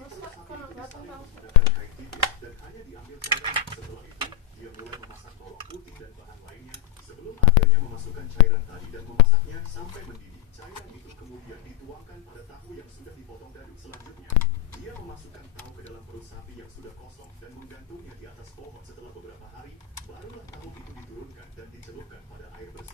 menggunakan kain tipis dan hanya diambil cairan. Setelah itu, dia mulai memasak bawang putih dan bahan lainnya sebelum akhirnya memasukkan cairan tadi dan memasaknya sampai mendidih. Cairan itu kemudian dituangkan pada tahu yang sudah dipotong dadu. Selanjutnya, dia memasukkan tahu ke dalam perut sapi yang sudah kosong dan menggantungnya di atas pohon. Setelah beberapa hari, barulah tahu itu diturunkan dan dicelupkan pada air bersih.